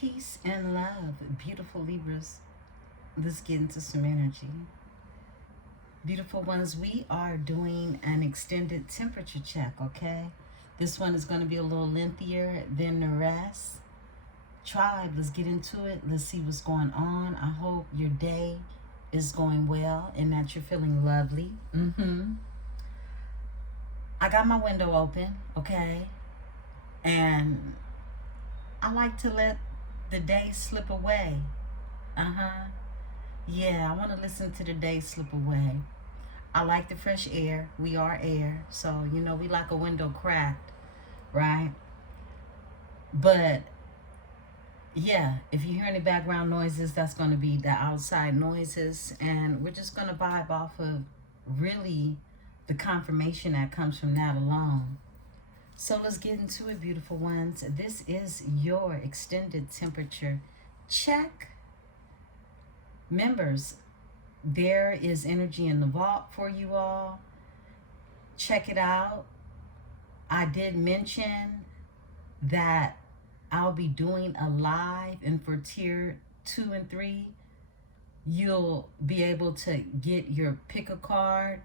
Peace and love, beautiful Libras. Let's get into some energy. Beautiful ones, we are doing an extended temperature check, okay? This one is going to be a little lengthier than the rest. Tribe, let's get into it. Let's see what's going on. I hope your day is going well and that you're feeling lovely. I got my window open, okay? And I like to let the day slip away. Yeah, I want to listen to the day slip away. I like the fresh air. We are air. So, you know, we like a window cracked, right? But, yeah, if you hear any background noises, that's going to be the outside noises. And we're just going to vibe off of really the confirmation that comes from that alone. So let's get into it, beautiful ones. This is your extended temperature check. Members, there is energy in the vault for you all. Check it out. I did mention that I'll be doing a live, and for tier 2 and 3, you'll be able to get your pick a card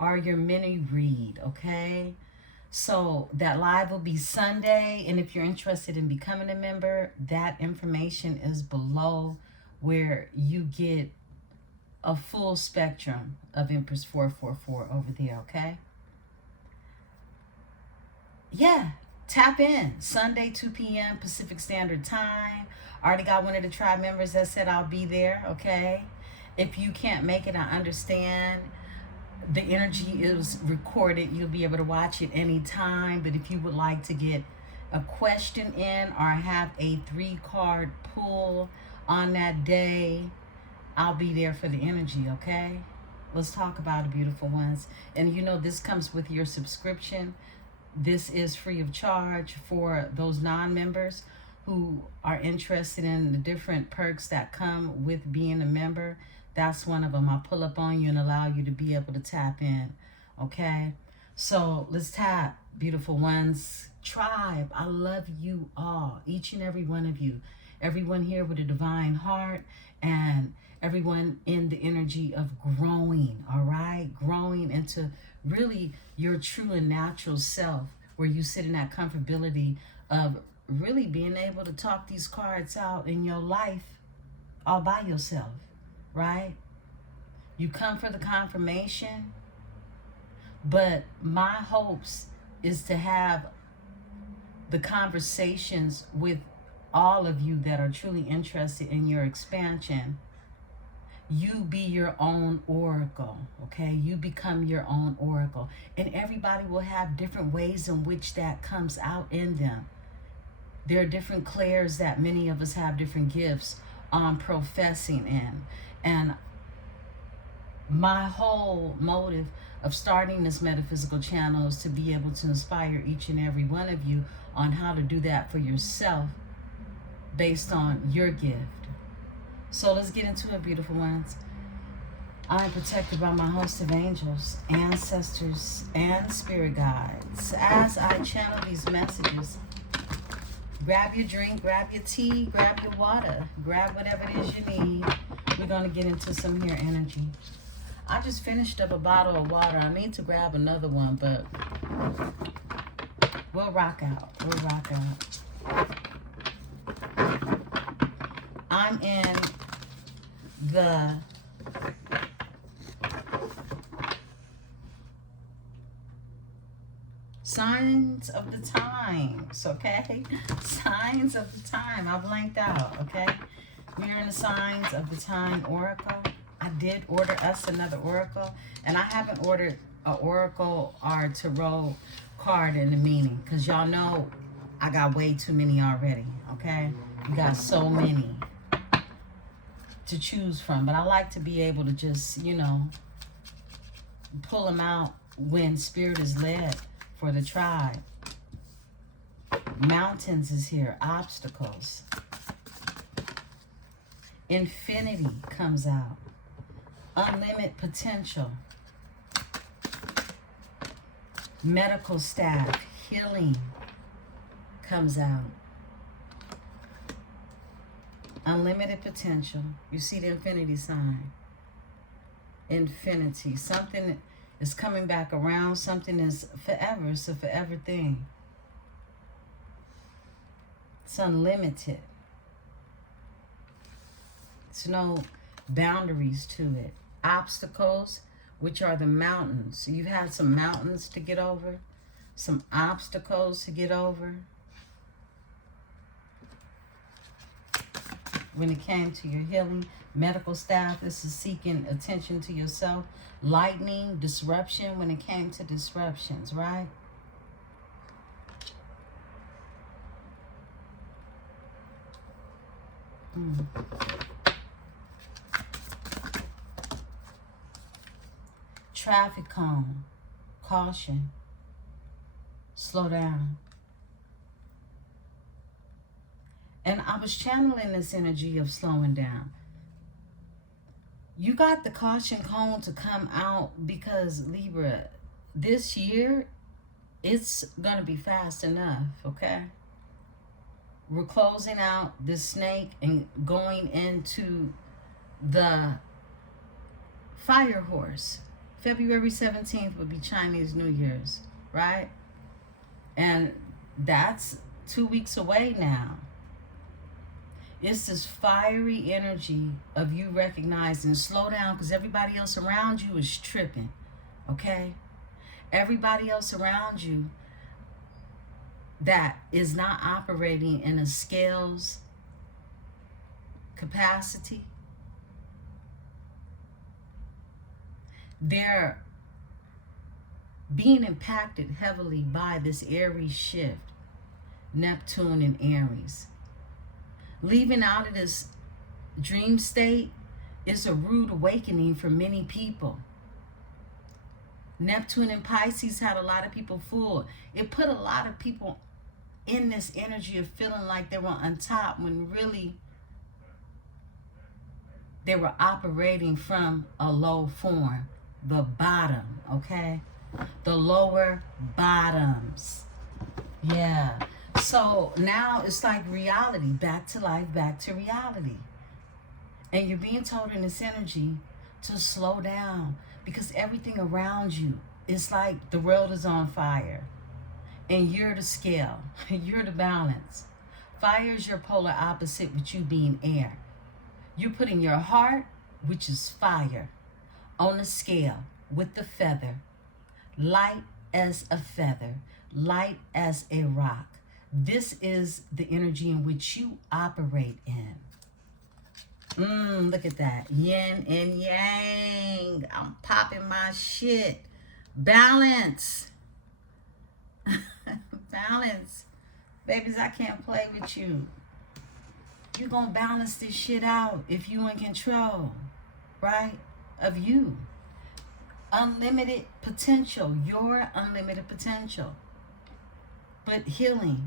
or your mini read, okay? So that live will be Sunday, and if you're interested in becoming a member, that information is below, where you get a full spectrum of Empress 444 over there, okay? Yeah, tap in. Sunday, 2 p.m. Pacific Standard Time. I already got one of the tribe members that said I'll be there, okay? If you can't make it, I understand. The energy is recorded. You'll be able to watch it anytime. But if you would like to get a question in or have a 3-card pull on that day, I'll be there for the energy, okay? Let's talk about it, beautiful ones. And you know, this comes with your subscription. This is free of charge for those non-members who are interested in the different perks that come with being a member. That's one of them. I'll pull up on you and allow you to be able to tap in, okay? So let's tap, beautiful ones. Tribe, I love you all, each and every one of you. Everyone here with a divine heart, and everyone in the energy of growing, all right? Growing into really your true and natural self, where you sit in that comfortability of really being able to talk these cards out in your life all by yourself, right? You come for the confirmation, but my hopes is to have the conversations with all of you that are truly interested in your expansion. You be your own oracle, okay? You become your own oracle. And everybody will have different ways in which that comes out in them. There are different clairs that many of us have different gifts on professing in. And my whole motive of starting this metaphysical channel is to be able to inspire each and every one of you on how to do that for yourself based on your gift. So let's get into it, beautiful ones. I am protected by my host of angels, ancestors, and spirit guides. As I channel these messages, grab your drink, grab your tea, grab your water, grab whatever it is you need. We're going to get into some here energy. I just finished up a bottle of water. I need to grab another one, but we'll rock out. We'll rock out. I'm in the signs of the times, okay? Signs of the time. I blanked out, okay? We're in the signs of the time oracle. I did order us another oracle, and I haven't ordered an oracle or tarot card in the meaning, because y'all know I got way too many already, okay? We got so many to choose from, but I like to be able to just, you know, pull them out when spirit is led for the tribe. Mountains is here, obstacles. Infinity comes out. Unlimited potential. Medical staff, healing comes out. Unlimited potential. You see the infinity sign. Infinity. Something is coming back around. Something is forever. It's a forever thing. It's unlimited. There's no boundaries to it. Obstacles, which are the mountains. So you've had some mountains to get over. Some obstacles to get over. When it came to your healing, medical staff, this is seeking attention to yourself. Lightning, disruption, when it came to disruptions, right? Traffic cone, caution, slow down. And I was channeling this energy of slowing down. You got the caution cone to come out because, Libra, this year, it's going to be fast enough, okay? We're closing out this snake and going into the fire horse. February 17th would be Chinese New Year's, right? And that's 2 weeks away now. It's this fiery energy of you recognizing, slow down, because everybody else around you is tripping, okay? Everybody else around you that is not operating in a scales capacity, they're being impacted heavily by this Aries shift, Neptune and Aries. Leaving out of this dream state is a rude awakening for many people. Neptune and Pisces had a lot of people fooled. It put a lot of people in this energy of feeling like they were on top when really they were operating from a low form, the bottom, okay? The lower bottoms. Yeah. So now it's like reality, back to life, back to reality. And you're being told in this energy to slow down because everything around you is like the world is on fire. And you're the scale. You're the balance. Fire is your polar opposite with you being air. You're putting your heart, which is fire, on the scale with the feather. Light as a feather. Light as a rock. This is the energy in which you operate in. Look at that. Yin and yang. I'm popping my shit. Balance. Balance. Babies, I can't play with you. You're going to balance this shit out if you in control, right? Of you. Unlimited potential. Your unlimited potential. But healing.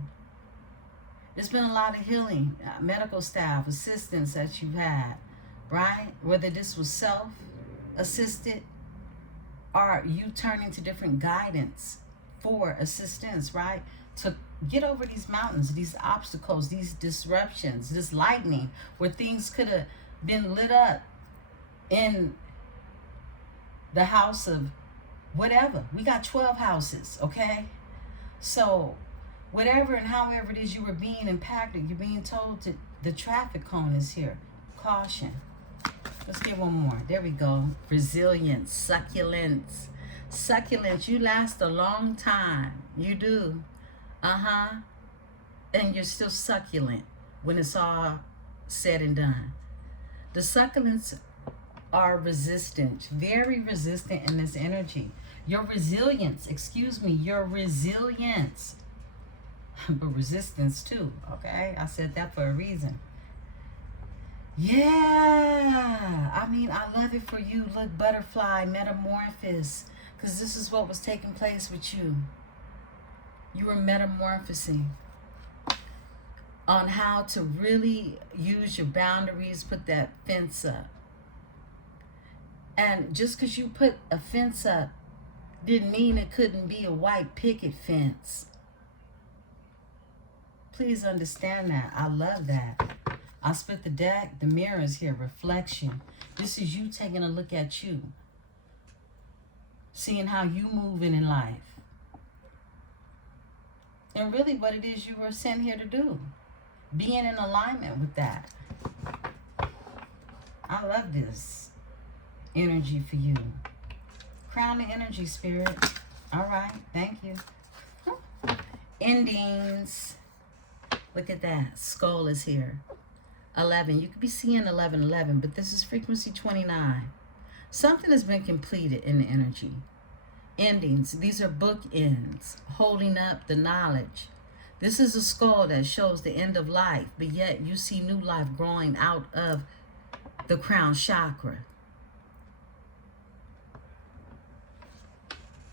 There's been a lot of healing, medical staff, assistance that you've had, right? Whether this was self-assisted or you turning to different guidance for assistance, right? To get over these mountains, these obstacles, these disruptions, this lightning, where things could have been lit up in the house of whatever. We got 12 houses, okay? So whatever and however it is you were being impacted, you're being told that the traffic cone is here. Caution. Let's get one more. There we go. Resilience, succulence. Succulence, you last a long time. You do. And you're still succulent when it's all said and done. The succulents are resistant, very resistant in this energy. Your resilience, your resilience. But resistance too, okay? I said that for a reason. Yeah, I mean, I love it for you. Look, butterfly, metamorphosis, because this is what was taking place with you. You were metamorphosing on how to really use your boundaries, put that fence up. And just because you put a fence up didn't mean it couldn't be a white picket fence. Please understand that. I love that. I split the deck. The mirror is here. Reflection. This is you taking a look at you. Seeing how you moving in life. And really what it is you were sent here to do. Being in alignment with that. I love this energy for you. Crown the energy, Spirit. All right. Thank you. Endings. Look at that. Skull is here. 11. You could be seeing 1111, but this is frequency 29. Something has been completed in the energy. Endings. These are bookends. Holding up the knowledge. This is a skull that shows the end of life, but yet you see new life growing out of the crown chakra.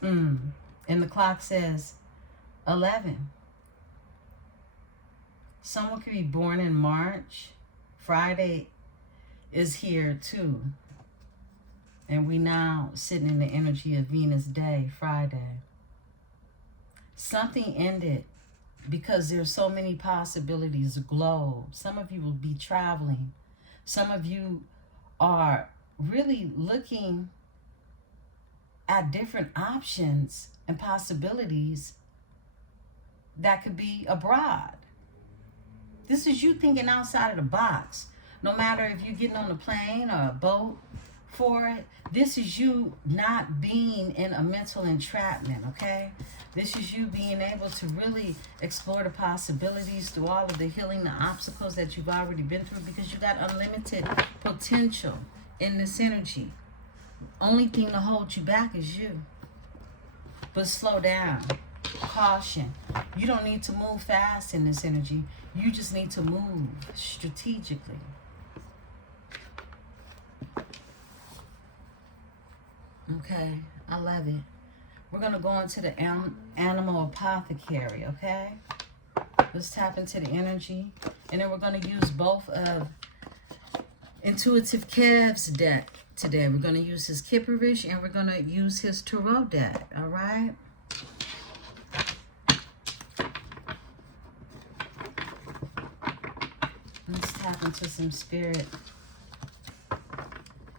And the clock says 11. Someone could be born in March. Friday is here too. And we now sitting in the energy of Venus Day, Friday. Something ended because there's so many possibilities. Globe. Some of you will be traveling. Some of you are really looking at different options and possibilities that could be abroad. This is you thinking outside of the box. No matter if you're getting on a plane or a boat for it, this is you not being in a mental entrapment, okay? This is you being able to really explore the possibilities through all of the healing, the obstacles that you've already been through, because you got unlimited potential in this energy. Only thing to hold you back is you. But slow down. Caution. You don't need to move fast in this energy. You just need to move strategically. Okay, I love it. We're going to go into the animal apothecary, okay? Let's tap into the energy. And then we're going to use both of Intuitive Kev's deck today. We're going to use his Kipperish and we're going to use his Tarot deck, all right? Let's tap into some spirit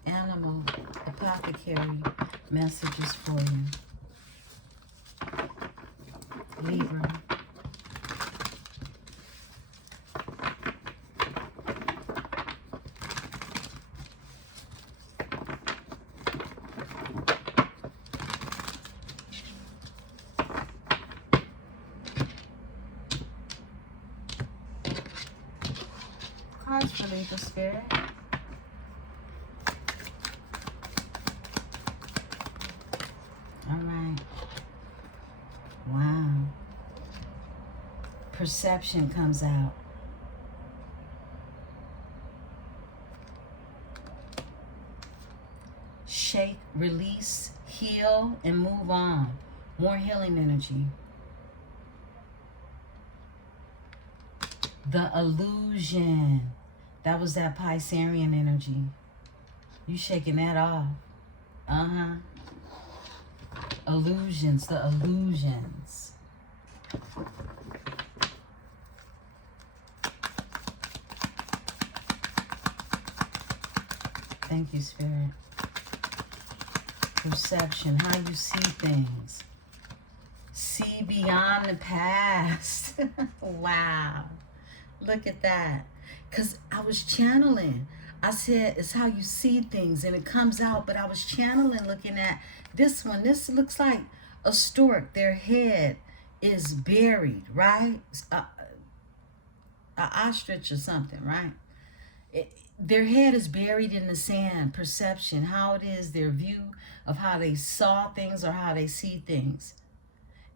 animal apothecary messages for you. Libra. Cards for Libra Spirit. All right. Wow. Perception comes out. Shake, release, heal, and move on. More healing energy. The illusion. That was that Piscean energy. You shaking that off. Uh-huh. Illusions, the illusions. Thank you, Spirit. Perception, how you see things. See beyond the past. Wow. Look at that. Because I was channeling. I said, it's how you see things and it comes out. But I was channeling, looking at this one. This looks like a stork. Their head is buried, right? An ostrich or something, right? Their head is buried in the sand. Perception, how it is, their view of how they saw things or how they see things.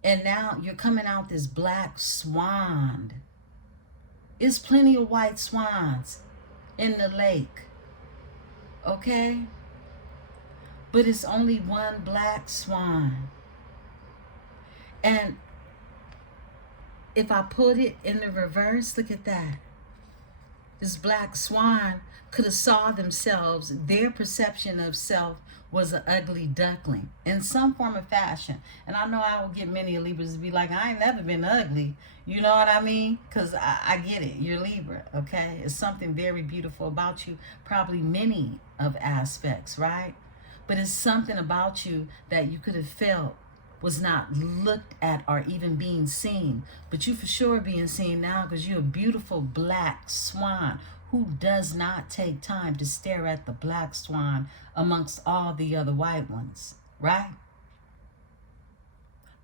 And now you're coming out this black swan. There's plenty of white swans in the lake, okay? But it's only one black swan. And if I put it in the reverse, look at that. This black swan could have saw themselves, their perception of self was an ugly duckling in some form of fashion. And I know I will get many Libras to be like, I ain't never been ugly. You know what I mean? Because I get it. You're Libra, okay? It's something very beautiful about you. Probably many of aspects, right? But it's something about you that you could have felt was not looked at or even being seen. But you for sure being seen now because you're a beautiful black swan. Who does not take time to stare at the black swan amongst all the other white ones, right?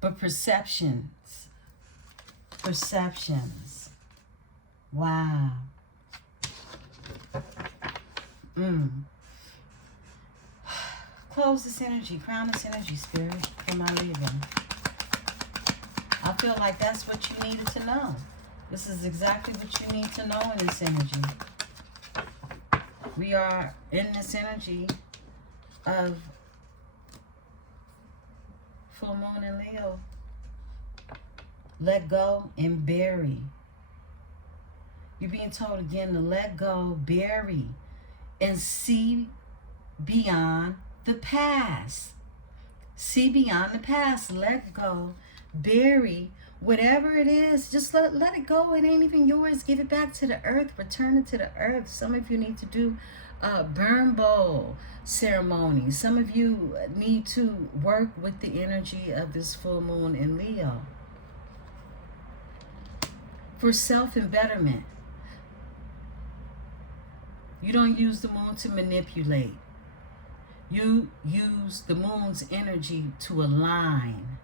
But perceptions. Wow. Close this energy, crown this energy, Spirit, for my Libra. I feel like that's what you needed to know. This is exactly what you need to know in this energy. We are in this energy of full moon in Leo. Let go and bury. You're being told again to let go, bury, and see beyond the past. See beyond the past. Let go, bury, whatever it is, just let it go. It ain't even yours. Give it back to the earth. Return it to the earth. Some of you need to do a burn bowl ceremony. Some of you need to work with the energy of this full moon in Leo for self and betterment. You don't use the moon to manipulate. You use the moon's energy to align.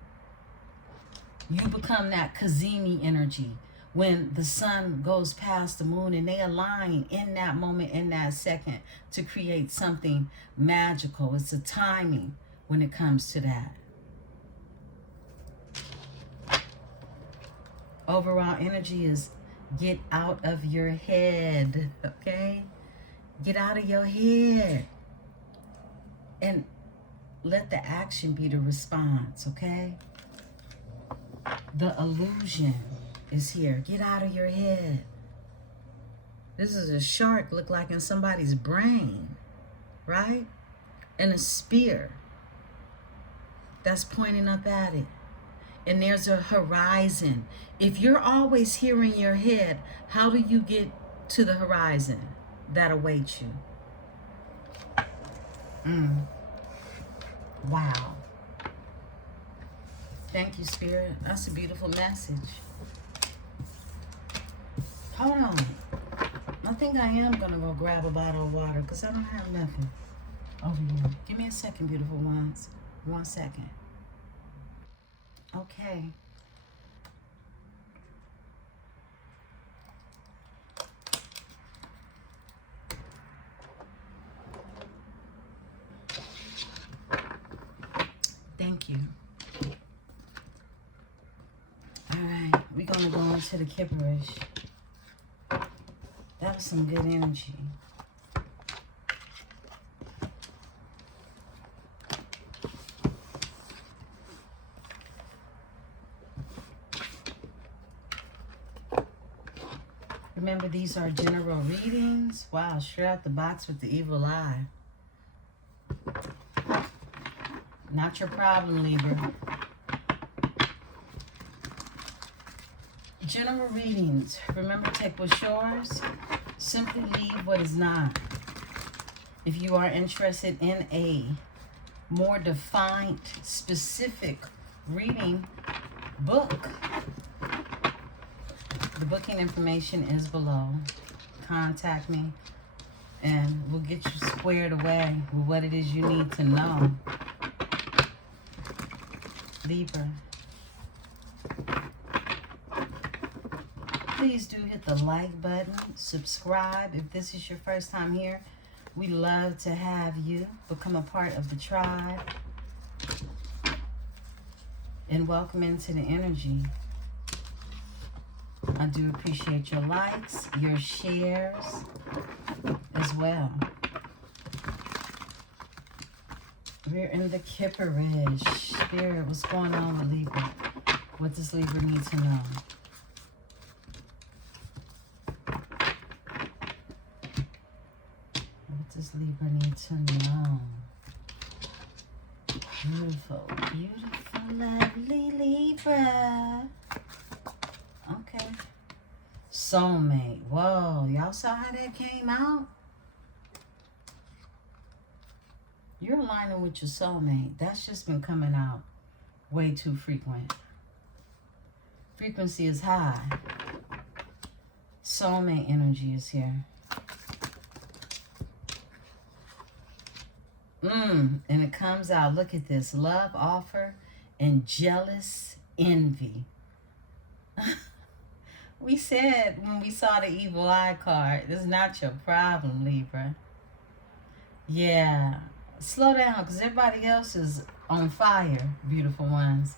You become that Kazemi energy when the sun goes past the moon and they align in that moment, in that second, to create something magical. It's a timing when it comes to that. Overall energy is get out of your head, okay? Get out of your head. And let the action be the response, okay? The illusion is here. Get out of your head. This is a shark look like in somebody's brain, right? And a spear that's pointing up at it. And there's a horizon. If you're always here in your head, how do you get to the horizon that awaits you? Wow. Thank you, Spirit. That's a beautiful message. Hold on. I think I am going to go grab a bottle of water because I don't have nothing over here. Give me a second, beautiful ones. 1 second. Okay. Thank you. All right, we're going to go into the Emperesse. That was some good energy. Remember, these are general readings. Wow, straight out the box with the evil eye. Not your problem, Libra. General readings. Remember, take what's yours. Simply leave what is not. If you are interested in a more defined, specific reading book, the booking information is below. Contact me and we'll get you squared away with what it is you need to know. Libra. Please do hit the like button, subscribe if this is your first time here. We love to have you become a part of the tribe and welcome into the energy. I do appreciate your likes, your shares as well. We're in the Emperesse. Spirit, what's going on with Libra? What does Libra need to know? does Libra need to know? Beautiful, beautiful, lovely Libra. Okay. Soulmate. Whoa, y'all saw how that came out? You're aligning with your soulmate. That's just been coming out way too frequent. Frequency is high. Soulmate energy is here. And it comes out, look at this, love offer and jealous envy. We said when we saw the evil eye card, this is not your problem, Libra. Yeah, slow down because everybody else is on fire, beautiful ones.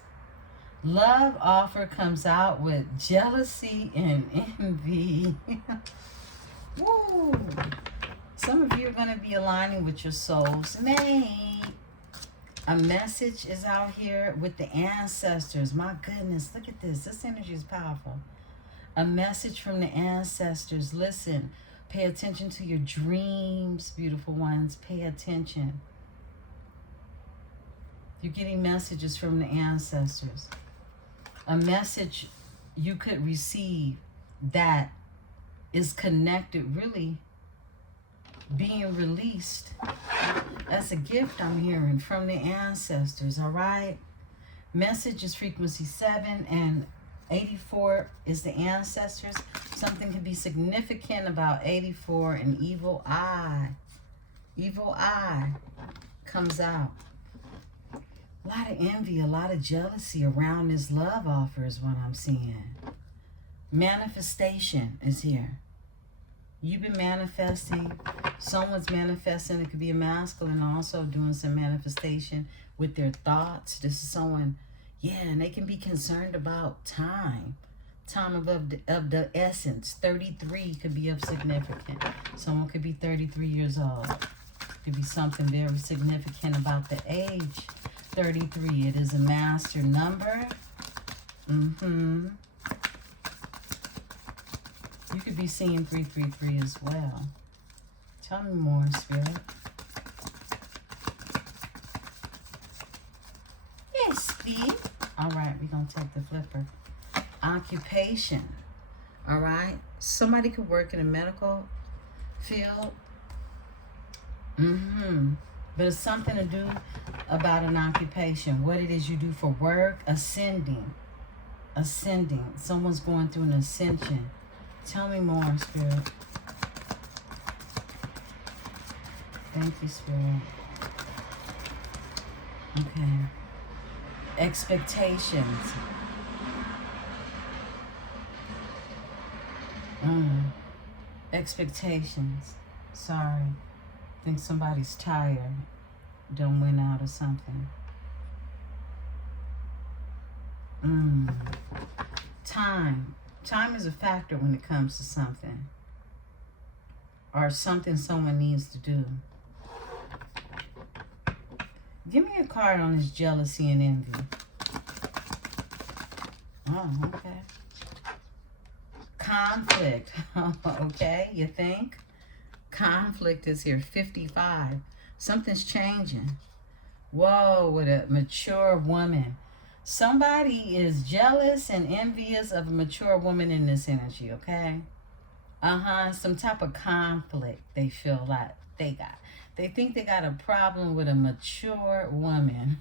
Love offer comes out with jealousy and envy. Woo! Some of you are going to be aligning with your soul's mate. A message is out here with the ancestors. My goodness, look at this. This energy is powerful. A message from the ancestors. Listen, pay attention to your dreams, beautiful ones. Pay attention. You're getting messages from the ancestors. A message you could receive that is connected, really being released. That's a gift I'm hearing from the ancestors, all right? Message is frequency 7 and 84 is the ancestors. Something can be significant about 84 and evil eye. Evil eye comes out. A lot of envy, a lot of jealousy around this love offer is what I'm seeing. Manifestation is here. You've been manifesting. Someone's manifesting. It could be a masculine also doing some manifestation with their thoughts. This is someone, yeah, and they can be concerned about time. Time of the essence. 33 could be of significance. Someone could be 33 years old. Could be something very significant about the age. 33. It is a master number. You could be seeing 333 as well. Tell me more, Spirit. Yes, Steve. All right, we're going to take the flipper. Occupation. All right. Somebody could work in a medical field. But it's something to do about an occupation. What it is you do for work. Ascending. Ascending. Someone's going through an ascension. Tell me more, Spirit. Thank you, Spirit. Okay. Expectations. Expectations. Sorry. I think somebody's tired. Don't win out or something. Time. Time is a factor when it comes to something. Or something someone needs to do. Give me a card on this jealousy and envy. Oh, okay. Conflict. Okay, you think? Conflict is here. 55. Something's changing. Whoa, with a mature woman. Somebody is jealous and envious of a mature woman in this energy, okay? Some type of conflict they feel like they got. They think they got a problem with a mature woman.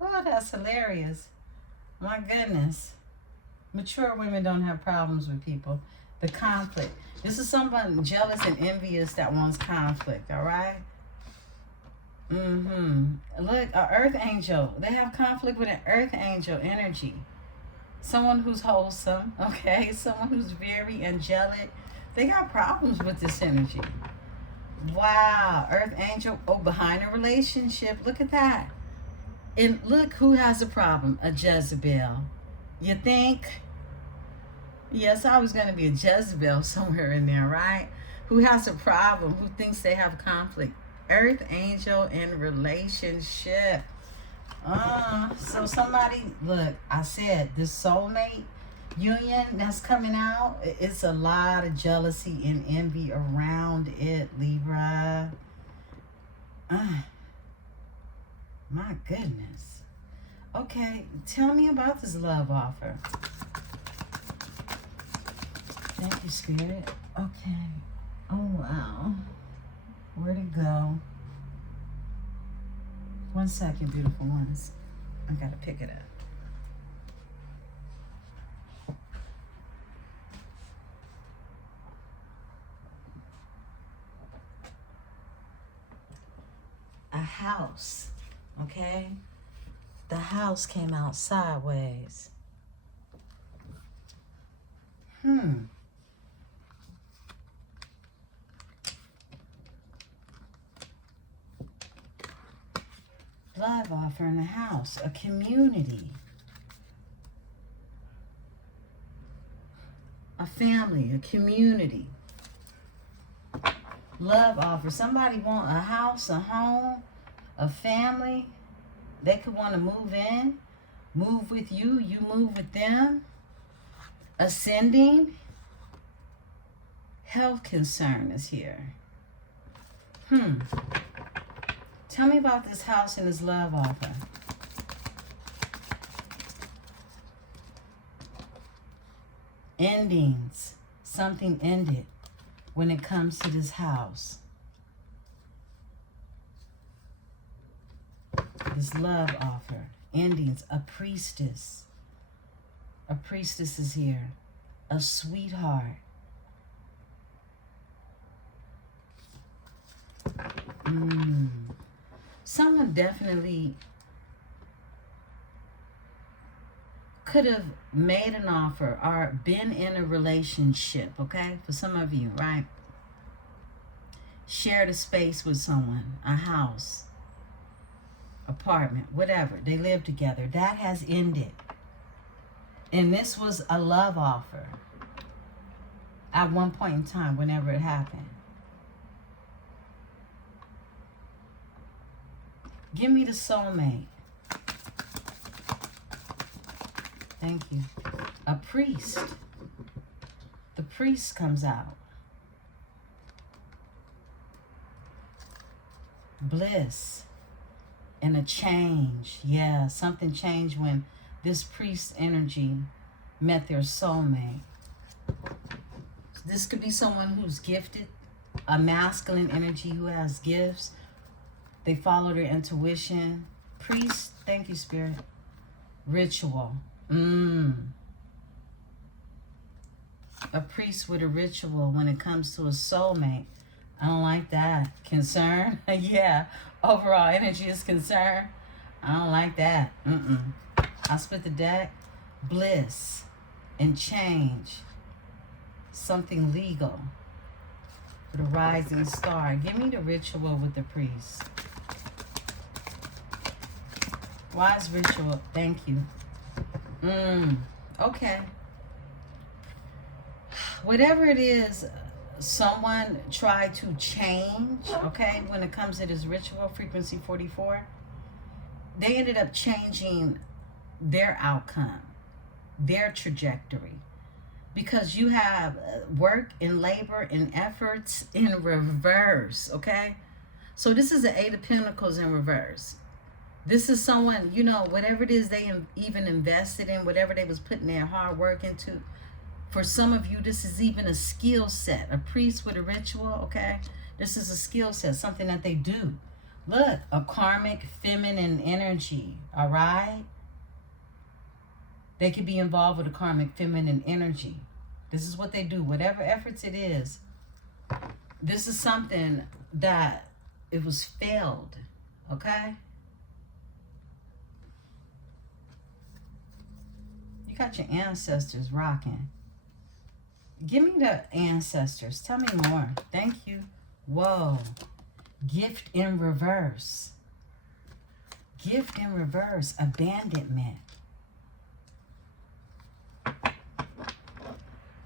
Oh, that's hilarious. My goodness. Mature women don't have problems with people. The conflict. This is someone jealous and envious that wants conflict, all right? Look, an earth angel. They have conflict with an earth angel energy. Someone who's wholesome, okay? Someone who's very angelic. They got problems with this energy. Wow, earth angel. Oh, behind a relationship. Look at that. And look who has a problem. A Jezebel. You think? Yes, I was going to be a Jezebel somewhere in there, right? Who has a problem? Who thinks they have conflict? Earth angel in relationship. So somebody, look, I said this soulmate, union that's coming out. It's a lot of jealousy and envy around it, Libra. My goodness. Okay, tell me about this love offer. Thank you, Spirit. Okay. Oh, wow. Where'd it go? 1 second, beautiful ones. I gotta pick it up. A house, okay? The house came out sideways. Love offer in a house, a community, a family, a community. Love offer. Somebody want a house, a home, a family. They could want to move in, move with you, you move with them. Ascending. Health concern is here. Tell me about this house and this love offer. Endings. Something ended when it comes to this house. This love offer. Endings. A priestess. A priestess is here. A sweetheart. Someone definitely could have made an offer or been in a relationship, okay? For some of you, right? Shared a space with someone, a house, apartment, whatever. They live together. That has ended. And this was a love offer at one point in time, whenever it happened. Give me the soulmate. Thank you. A priest. The priest comes out. Bliss. And a change. Yeah, something changed when this priest energy met their soulmate. This could be someone who's gifted, a masculine energy who has gifts. They follow their intuition. Priest, thank you, Spirit. Ritual. A priest with a ritual when it comes to a soulmate. I don't like that. Concern? Yeah. Overall energy is concern. I don't like that. I'll split the deck. Bliss and change. Something legal. With a rising star. Give me the ritual with the priest. Wise ritual. Thank you. Okay. Whatever it is, someone tried to change, okay, when it comes to this ritual, frequency 44, they ended up changing their outcome, their trajectory. Because you have work and labor and efforts in reverse, okay? So this is the Eight of Pentacles in reverse. This is someone, you know, whatever it is they even invested in, whatever they was putting their hard work into. For some of you, this is even a skill set. A priest with a ritual, okay? This is a skill set, something that they do. Look, a karmic feminine energy, all right? They could be involved with a karmic feminine energy. This is what they do, whatever efforts it is. This is something that it was failed, okay? You got your ancestors rocking. Give me the ancestors. Tell me more. Thank you. Whoa. Gift in reverse. Gift in reverse. Abandonment.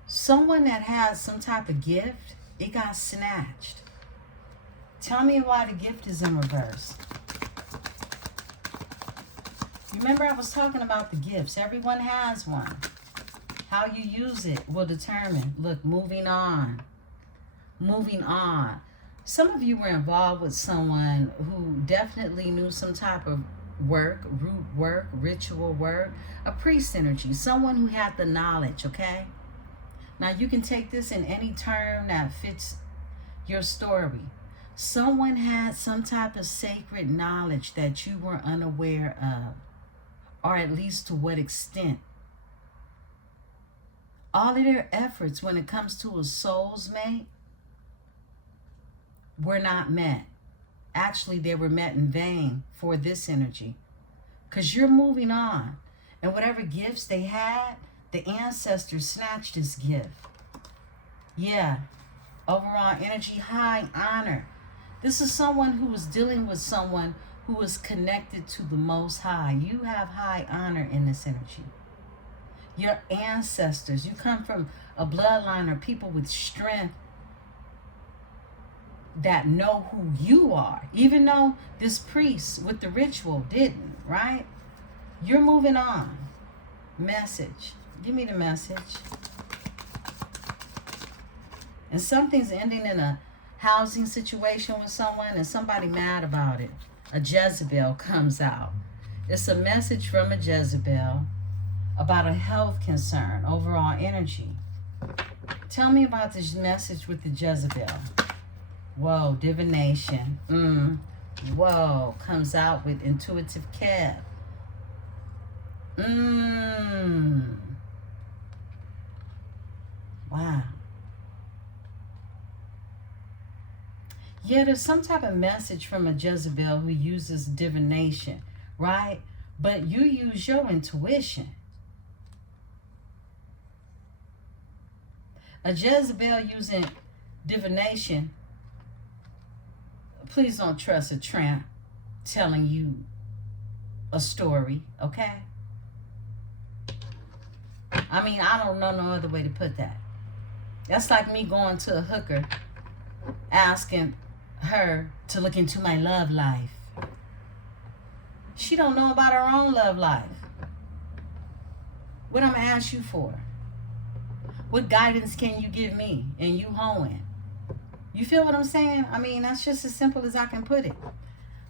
Someone that has some type of gift, it got snatched. Tell me why the gift is in reverse. Remember I was talking about the gifts. Everyone has one. How you use it will determine. Look, moving on. Moving on. Some of you were involved with someone who definitely knew some type of work, root work, ritual work, a priest energy, someone who had the knowledge, okay? Now you can take this in any term that fits your story. Someone had some type of sacred knowledge that you were unaware of, or at least to what extent. All of their efforts when it comes to a soul's mate were not met. Actually, they were met in vain for this energy. Because you're moving on. And whatever gifts they had, the ancestors snatched this gift. Yeah. Overall energy, high honor. This is someone who was dealing with someone who is connected to the Most High. You have high honor in this energy. Your ancestors, you come from a bloodline or people with strength that know who you are, even though this priest with the ritual didn't, right? You're moving on. Message. Give me the message. And something's ending in a housing situation with someone and somebody mad about it. A Jezebel comes out. It's a message from a Jezebel about a health concern, overall energy. Tell me about this message with the Jezebel. Whoa, divination. Whoa, comes out with intuitive Kev. Wow. Yeah, there's some type of message from a Jezebel who uses divination, right? But you use your intuition. A Jezebel using divination, please don't trust a tramp telling you a story, okay? I mean, I don't know no other way to put that. That's like me going to a hooker, asking her to look into my love life. She don't know about her own love life. What I'm gonna ask you for? What guidance can you give me? And you hoeing. You feel what I'm saying? I mean, that's just as simple as I can put it.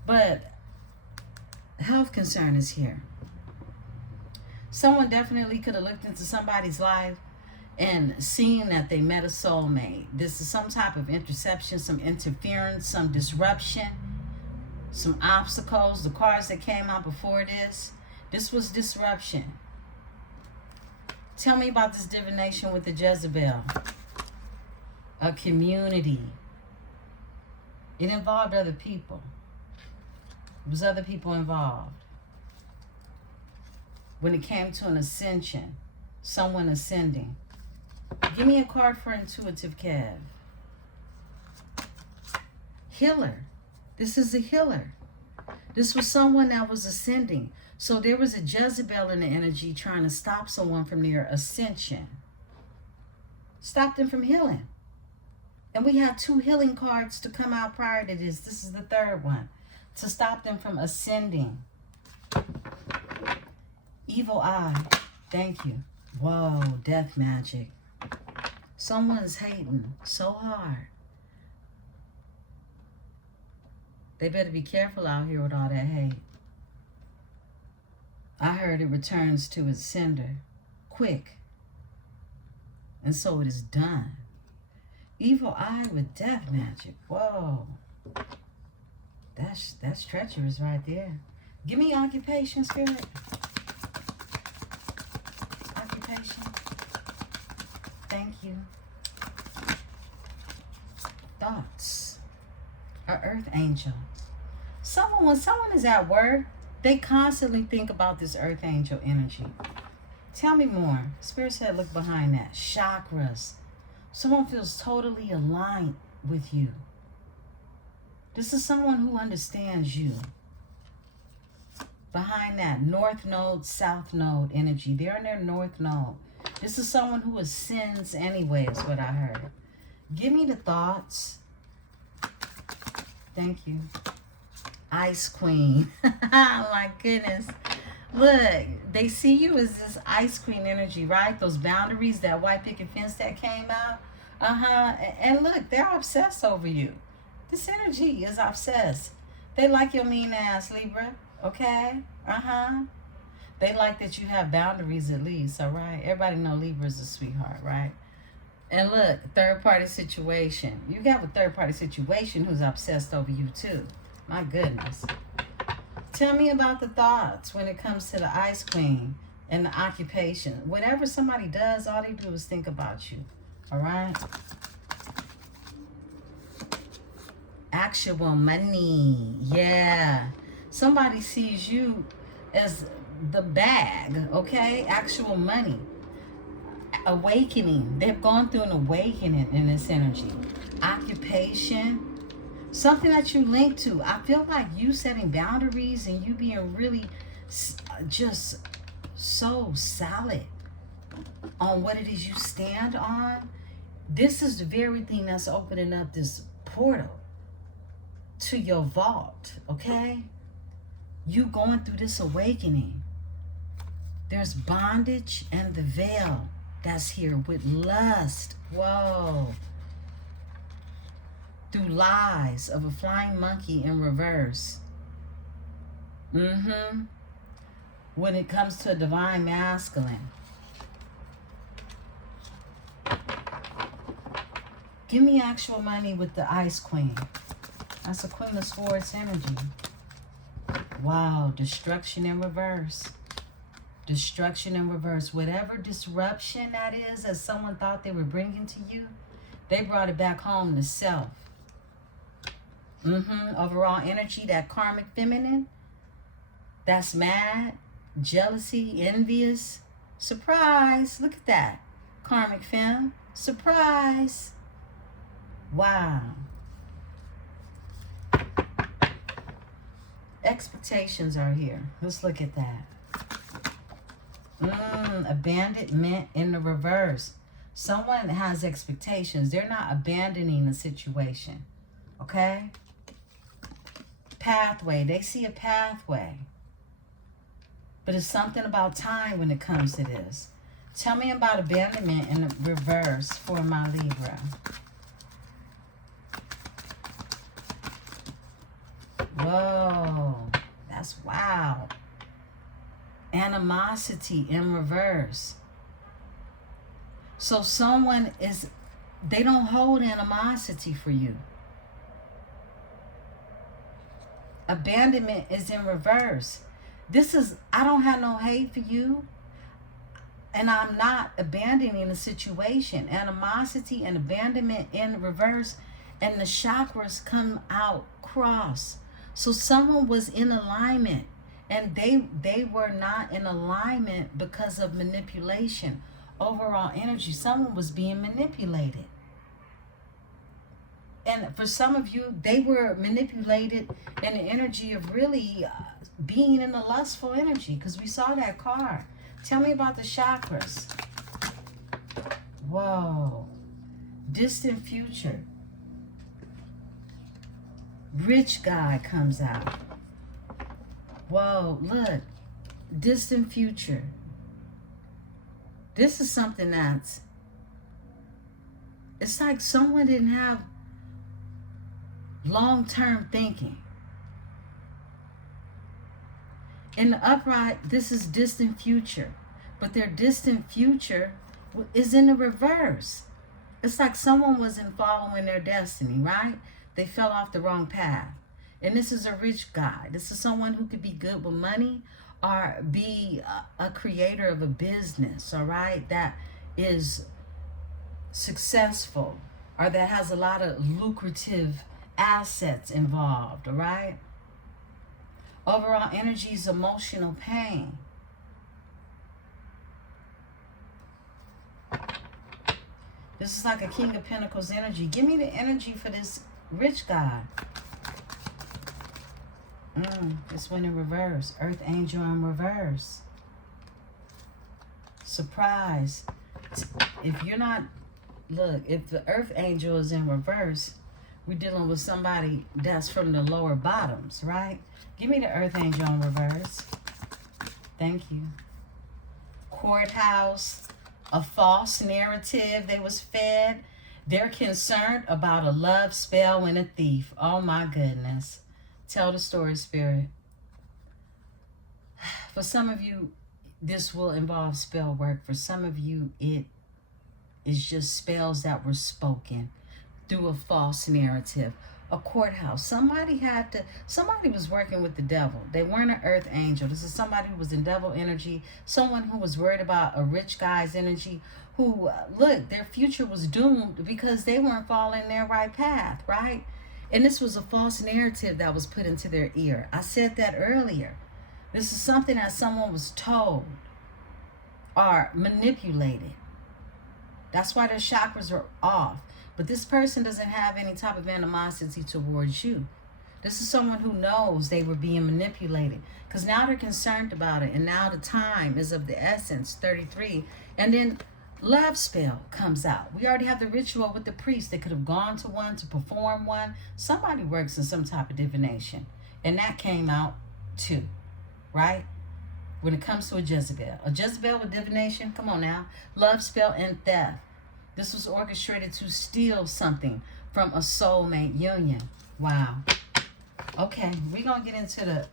But health concern is here. Someone definitely could have looked into somebody's life and seen that they met a soulmate. This is some type of interception, some interference, some disruption, some obstacles. The cards that came out before this was disruption. Tell me about this divination with the Jezebel. A community. It involved other people. There was other people involved. When it came to an ascension, someone ascending. Give me a card for intuitive Kev. Healer. This is a healer. This was someone that was ascending. So there was a Jezebel in the energy trying to stop someone from their ascension. Stop them from healing. And we had 2 healing cards to come out prior to this. This is the 3rd one. To stop them from ascending. Evil eye. Thank you. Whoa, death magic. Someone's hating so hard. They better be careful out here with all that hate. I heard it returns to its sender quick. And so it is done. Evil eye with death magic. Whoa. That's treacherous right there. Give me occupation, spirit. Occupation. Thank you. Thoughts. An earth angel. When someone is at work, they constantly think about this earth angel energy. Tell me more. Spirit said look behind that. Chakras. Someone feels totally aligned with you. This is someone who understands you. Behind that, north node, south node energy. They're in their north node. This is someone who ascends anyway, is what I heard. Give me the thoughts. Thank you. Ice Queen. My goodness. Look, they see you as this ice queen energy, right? Those boundaries, that white picket fence that came out. And look, they're obsessed over you. This energy is obsessed. They like your mean ass, Libra. Okay? They like that you have boundaries at least, all right? Everybody know Libra's a sweetheart, right? And look, third party situation. You have a third party situation who's obsessed over you too. My goodness. Tell me about the thoughts when it comes to the Ice Queen and the occupation. Whatever somebody does, all they do is think about you. All right? Actual money. Yeah. Somebody sees you as the bag, okay? Actual money. Awakening. They've gone through an awakening in this energy. Occupation. Something that you link to. I feel like you setting boundaries and you being really just so solid on what it is you stand on. This is the very thing that's opening up this portal to your vault, okay? You going through this awakening. There's bondage and the veil that's here with lust. Whoa. Through lies of a flying monkey in reverse. When it comes to a divine masculine. Give me actual money with the Ice Queen. That's a Queen of Swords energy. Wow, destruction in reverse. Destruction in reverse. Whatever disruption that is that someone thought they were bringing to you, they brought it back home to self. Overall energy, that karmic feminine, that's mad, jealousy, envious. Surprise. Look at that. Karmic femme. Surprise. Wow. Expectations are here. Let's look at that. Abandonment in the reverse. Someone has expectations. They're not abandoning the situation. Okay? Pathway. They see a pathway. But it's something about time when it comes to this. Tell me about abandonment in the reverse for my Libra. Whoa. That's wow. Animosity in reverse. So someone is, they don't hold animosity for you. Abandonment is in reverse. This is, I don't have no hate for you. And I'm not abandoning the situation. Animosity and abandonment in reverse. And the chakras come out cross. So someone was in alignment. And they were not in alignment because of manipulation. Overall energy. Someone was being manipulated. And for some of you, they were manipulated in the energy of really being in the lustful energy. Because we saw that card. Tell me about the chakras. Whoa. Distant future. Rich guy comes out. Whoa, look. Distant future. This is something that's, it's like someone didn't have long-term thinking. In the upright, this is distant future. But their distant future is in the reverse. It's like someone wasn't following their destiny, right? They fell off the wrong path. And this is a rich guy. This is someone who could be good with money or be a creator of a business, all right, that is successful or that has a lot of lucrative assets involved, all right? Overall energy is emotional pain. This is like a King of Pentacles energy. Give me the energy for this rich guy. This one in reverse. Earth angel in reverse. Surprise. If you're not, look, if the earth angel is in reverse, we're dealing with somebody that's from the lower bottoms, right? Give me the earth angel in reverse. Thank you. Courthouse, a false narrative they was fed. They're concerned about a love spell and a thief. Oh my goodness. Tell the story, Spirit. For some of you, this will involve spell work. For some of you, it is just spells that were spoken through a false narrative. A courthouse. Somebody was working with the devil. They weren't an earth angel. This is somebody who was in devil energy. Someone who was worried about a rich guy's energy. Who, look, their future was doomed because they weren't following their right path, right? And this was a false narrative that was put into their ear. I said that earlier. This is something that someone was told or manipulated. That's why their chakras are off. But this person doesn't have any type of animosity towards you. This is someone who knows they were being manipulated. Because now they're concerned about it. And now the time is of the essence, 33. And then love spell comes out. We already have the ritual with the priest. They could have gone to one to perform one. Somebody works in some type of divination. And that came out too. Right? When it comes to a Jezebel with divination, come on now. Love spell and theft. This was orchestrated to steal something from a soulmate union. Wow. Okay, we're going to get into the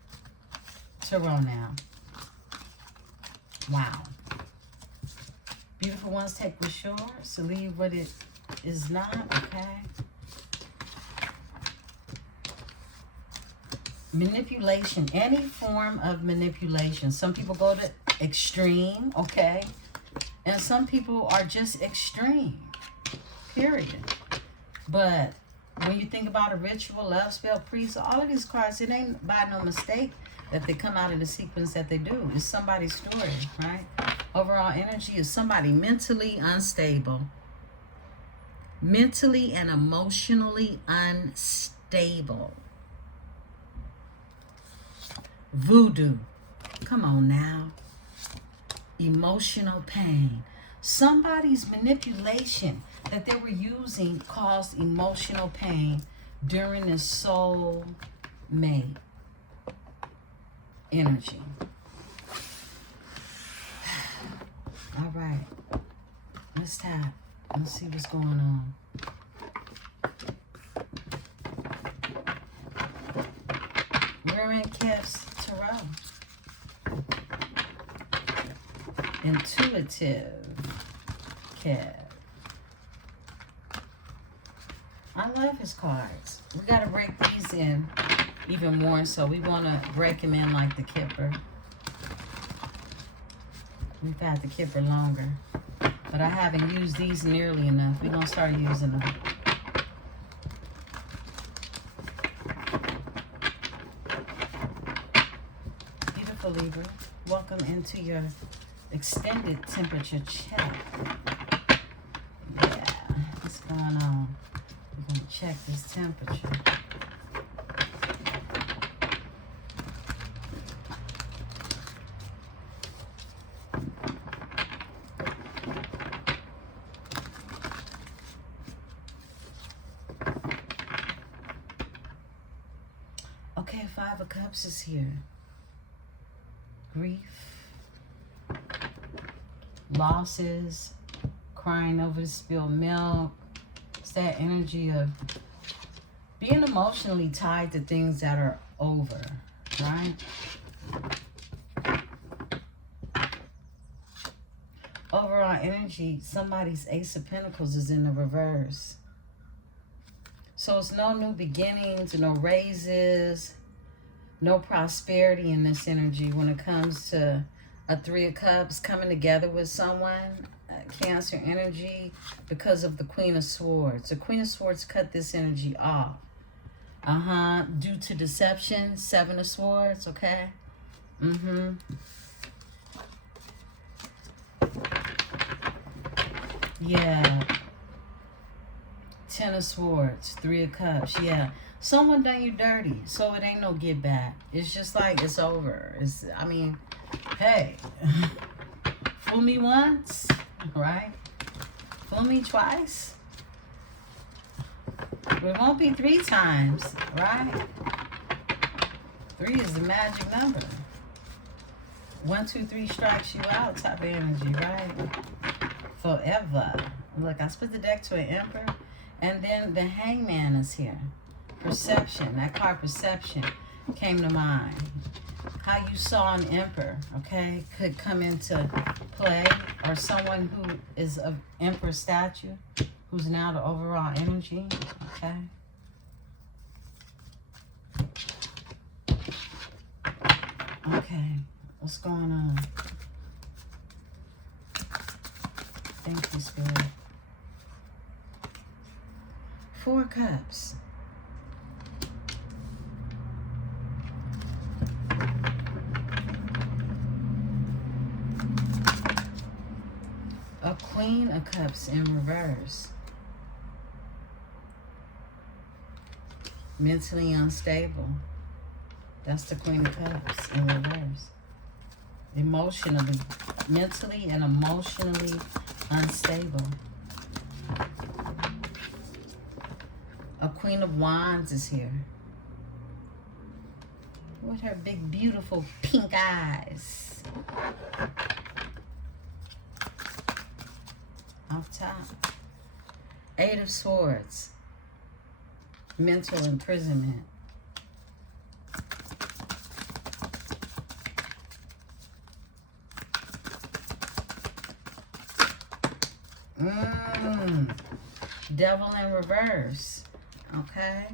tarot now. Wow. Beautiful ones, take what's yours. So leave what it is not, okay? Manipulation. Any form of manipulation. Some people go to extreme, okay? And some people are just extreme, period. But when you think about a ritual, love spell, priest, all of these cards, it ain't by no mistake that they come out in the sequence that they do. It's somebody's story, right? Overall energy is somebody mentally unstable. Mentally and emotionally unstable. Voodoo. Come on now. Emotional pain. Somebody's manipulation that they were using caused emotional pain during this soul mate energy. All right. Let's tap. Let's see what's going on. We're in Kev's Tarot. Intuitive Kev. I love his cards. We got to break these in even more, so we want to break them in like the Kipper. We've had the Kipper longer, but I haven't used these nearly enough. We're going to start using them. Beautiful Libra. Welcome into your extended temperature check. Yeah, what's going on? We're going to check this temperature. Okay, Five of Cups is here. Grief. Losses, crying over the spilled milk. It's that energy of being emotionally tied to things that are over, right? Overall energy, somebody's Ace of Pentacles is in the reverse. So it's no new beginnings, no raises, no prosperity in this energy when it comes to a Three of Cups coming together with someone, Cancer energy, because of the Queen of Swords. The Queen of Swords cut this energy off. Due to deception, Seven of Swords, okay? Yeah. Ten of Swords, Three of Cups, yeah. Someone done you dirty, so it ain't no get back. It's just like, it's over. I mean, hey, fool me once, right? Fool me twice. But it won't be 3 times, right? 3 is the magic number. 1, 2, 3 strikes you out type of energy, right? Forever. Look, I split the deck to an Emperor, and then the Hangman is here. Perception, that card perception came to mind. How you saw an Emperor, okay, could come into play, or someone who is of Emperor statue, who's now the overall energy, okay? Okay, what's going on? Thank you, Spirit. 4 Cups. A Queen of Cups in reverse. Mentally unstable. That's the Queen of Cups in reverse. Emotionally, mentally and emotionally unstable. A Queen of Wands is here. With her big, beautiful pink eyes. Off top. 8 of Swords. Mental imprisonment. Devil in reverse. Okay.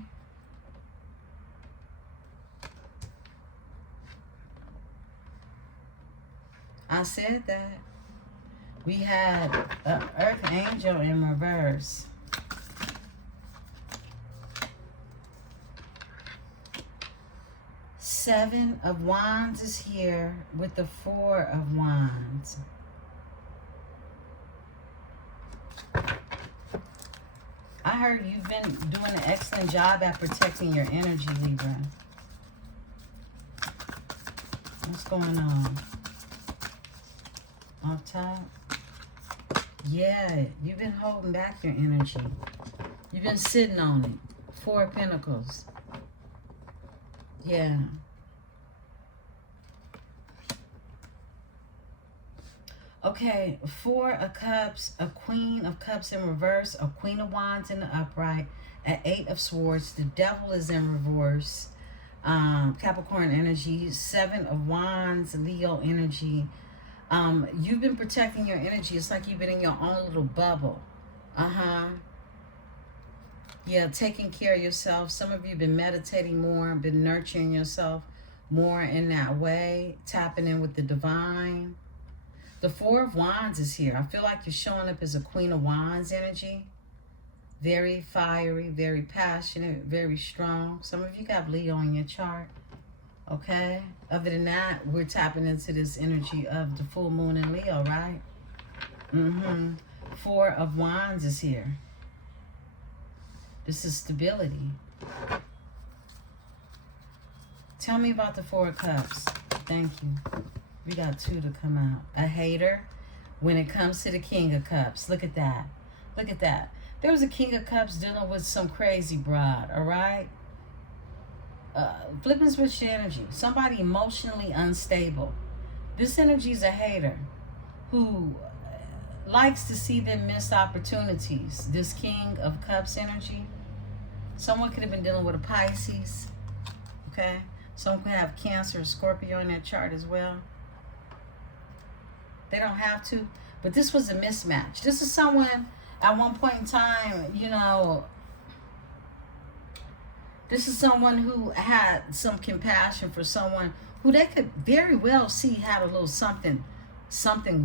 I said that. We had an Earth Angel in reverse. Seven of Wands is here with the 4 of Wands. I heard you've been doing an excellent job at protecting your energy, Libra. What's going on? Off top? Yeah, you've been holding back your energy. You've been sitting on it. 4 of Pentacles. Yeah. Okay, 4 of Cups, a Queen of Cups in reverse, a Queen of Wands in the upright, an 8 of Swords. The Devil is in reverse. Capricorn energy, 7 of Wands, Leo energy. You've been protecting your energy. It's like you've been in your own little bubble. Yeah, taking care of yourself. Some of you have been meditating more, been nurturing yourself more in that way, tapping in with the divine. The 4 of Wands is here. I feel like you're showing up as a Queen of Wands energy. Very fiery, very passionate, very strong. Some of you got Leo in your chart. Okay? Other than that, we're tapping into this energy of the full moon in Leo, right? 4 of Wands is here. This is stability. Tell me about the 4 of Cups. Thank you. We got 2 to come out. A hater when it comes to the King of Cups. Look at that. Look at that. There was a King of Cups dealing with some crazy broad, all right? Flip and switch the energy. Somebody emotionally unstable. This energy is a hater who likes to see them missed opportunities. This King of Cups energy. Someone could have been dealing with a Pisces. Okay? Someone could have Cancer or Scorpio in their chart as well. They don't have to. But this was a mismatch. This is someone at one point in time, you know, this is someone who had some compassion for someone who they could very well see had a little something